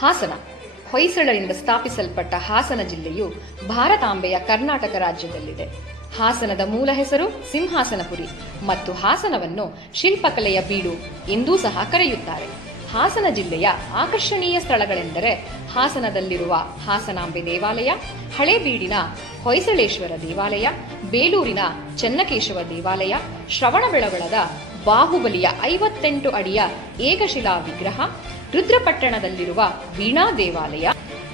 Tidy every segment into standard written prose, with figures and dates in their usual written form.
ಹಾಸನ ಹೊಯ್ಸಳರಿಂದ ಸ್ಥಾಪಿಸಲ್ಪಟ್ಟ ಹಾಸನ ಜಿಲ್ಲೆಯು ಭಾರತಾಂಬೆಯ ಕರ್ನಾಟಕ ರಾಜ್ಯದಲ್ಲಿದೆ. ಹಾಸನದ ಮೂಲ ಹೆಸರು ಸಿಂಹಾಸನಪುರಿ ಮತ್ತು ಹಾಸನವನ್ನು ಶಿಲ್ಪಕಲೆಯ ಬೀಡು ಎಂದೂ ಸಹ ಕರೆಯುತ್ತಾರೆ. ಹಾಸನ ಜಿಲ್ಲೆಯ ಆಕರ್ಷಣೀಯ ಸ್ಥಳಗಳೆಂದರೆ ಹಾಸನದಲ್ಲಿರುವ ಹಾಸನಾಂಬೆ ದೇವಾಲಯ, ಹಳೇಬೀಡಿನ ಹೊಯ್ಸಳೇಶ್ವರ ದೇವಾಲಯ, ಬೇಲೂರಿನ ಚೆನ್ನಕೇಶವ ದೇವಾಲಯ, ಶ್ರವಣಬೆಳಗೊಳದ ಬಾಹುಬಲಿಯ 58 ಅಡಿಯ ಏಕಶಿಲಾ ವಿಗ್ರಹ, ರುದ್ರಪಟ್ಟಣದಲ್ಲಿರುವ ವೀಣಾ ದೇವಾಲಯ,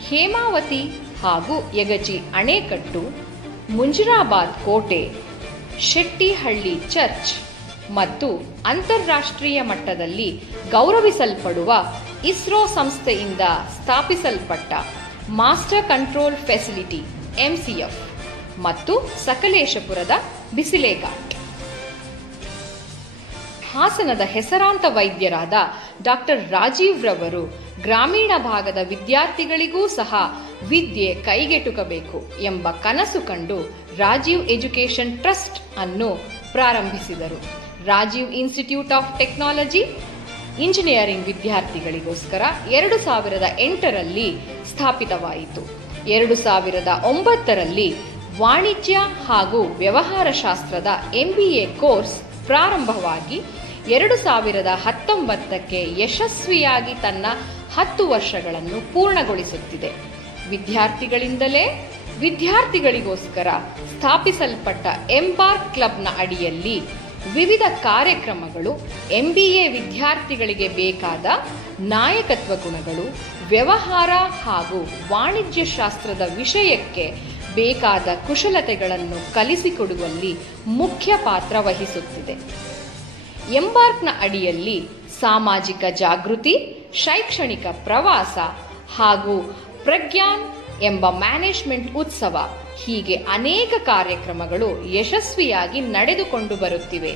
ಹೇಮಾವತಿ ಹಾಗೂ ಯಗಚಿ ಅಣೆಕಟ್ಟು, ಮುಂಜಿರಾಬಾದ್ ಕೋಟೆ, ಶೆಟ್ಟಿಹಳ್ಳಿ ಚರ್ಚ್ ಮತ್ತು ಅಂತಾರಾಷ್ಟ್ರೀಯ ಮಟ್ಟದಲ್ಲಿ ಗೌರವಿಸಲ್ಪಡುವ ಇಸ್ರೋ ಸಂಸ್ಥೆಯಿಂದ ಸ್ಥಾಪಿಸಲ್ಪಟ್ಟ ಮಾಸ್ಟರ್ ಕಂಟ್ರೋಲ್ ಫೆಸಿಲಿಟಿ MCF ಮತ್ತು ಸಕಲೇಶಪುರದ ಬಿಸಿಲೇಘಾಟ್. ಹಾಸನದ ಹೆಸರಾಂತ ವೈದ್ಯರಾದ ಡಾಕ್ಟರ್ ರಾಜೀವ್ ರವರು ಗ್ರಾಮೀಣ ಭಾಗದ ವಿದ್ಯಾರ್ಥಿಗಳಿಗೂ ಸಹ ವಿದ್ಯೆ ಕೈಗೆಟುಕಬೇಕು ಎಂಬ ಕನಸು ಕಂಡು ರಾಜೀವ್ ಎಜುಕೇಷನ್ ಟ್ರಸ್ಟ್ ಅನ್ನು ಪ್ರಾರಂಭಿಸಿದರು. Rajiv Institute of Technology engineering ವಿದ್ಯಾರ್ಥಿಗಳಿಗೋಸ್ಕರ 2008ರಲ್ಲಿ ಸ್ಥಾಪಿತವಾಯಿತು. 2009ರಲ್ಲಿ ವಾಣಿಜ್ಯ ಹಾಗೂ ವ್ಯವಹಾರ ಶಾಸ್ತ್ರದ MBA ಕೋರ್ಸ್ ಪ್ರಾರಂಭವಾಗಿ 2019ಕ್ಕೆ ಯಶಸ್ವಿಯಾಗಿ ತನ್ನ 10 ವರ್ಷಗಳನ್ನು ಪೂರ್ಣಗೊಳಿಸುತ್ತಿದೆ. ವಿದ್ಯಾರ್ಥಿಗಳಿಂದಲೇ ವಿದ್ಯಾರ್ಥಿಗಳಿಗೋಸ್ಕರ ಸ್ಥಾಪಿಸಲ್ಪಟ್ಟ ಎಂಬಾರ್ಕ್ ಕ್ಲಬ್ನ ಅಡಿಯಲ್ಲಿ ವಿವಿಧ ಕಾರ್ಯಕ್ರಮಗಳು MBA ವಿದ್ಯಾರ್ಥಿಗಳಿಗೆ ಬೇಕಾದ ನಾಯಕತ್ವ ಗುಣಗಳು, ವ್ಯವಹಾರ ಹಾಗೂ ವಾಣಿಜ್ಯ ಶಾಸ್ತ್ರದ ವಿಷಯಕ್ಕೆ ಬೇಕಾದ ಕುಶಲತೆಗಳನ್ನು ಕಲಿಸಿಕೊಡುವಲ್ಲಿ ಮುಖ್ಯ ಪಾತ್ರ ವಹಿಸುತ್ತಿದೆ. ಎಂಬಾರ್ಕ್ನ ಅಡಿಯಲ್ಲಿ ಸಾಮಾಜಿಕ ಜಾಗೃತಿ, ಶೈಕ್ಷಣಿಕ ಪ್ರವಾಸ ಹಾಗೂ ಪ್ರಜ್ಞಾನ್ ಎಂಬ ಮ್ಯಾನೇಜ್ಮೆಂಟ್ ಉತ್ಸವ ಹೀಗೆ ಅನೇಕ ಕಾರ್ಯಕ್ರಮಗಳು ಯಶಸ್ವಿಯಾಗಿ ನಡೆದುಕೊಂಡು ಬರುತ್ತಿವೆ.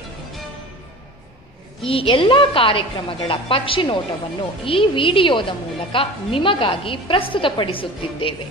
ಈ ಎಲ್ಲ ಕಾರ್ಯಕ್ರಮಗಳ ಪಕ್ಷಿ ನೋಟವನ್ನು ಈ ವಿಡಿಯೋದ ಮೂಲಕ ನಿಮಗಾಗಿ ಪ್ರಸ್ತುತಪಡಿಸುತ್ತಿದ್ದೇವೆ.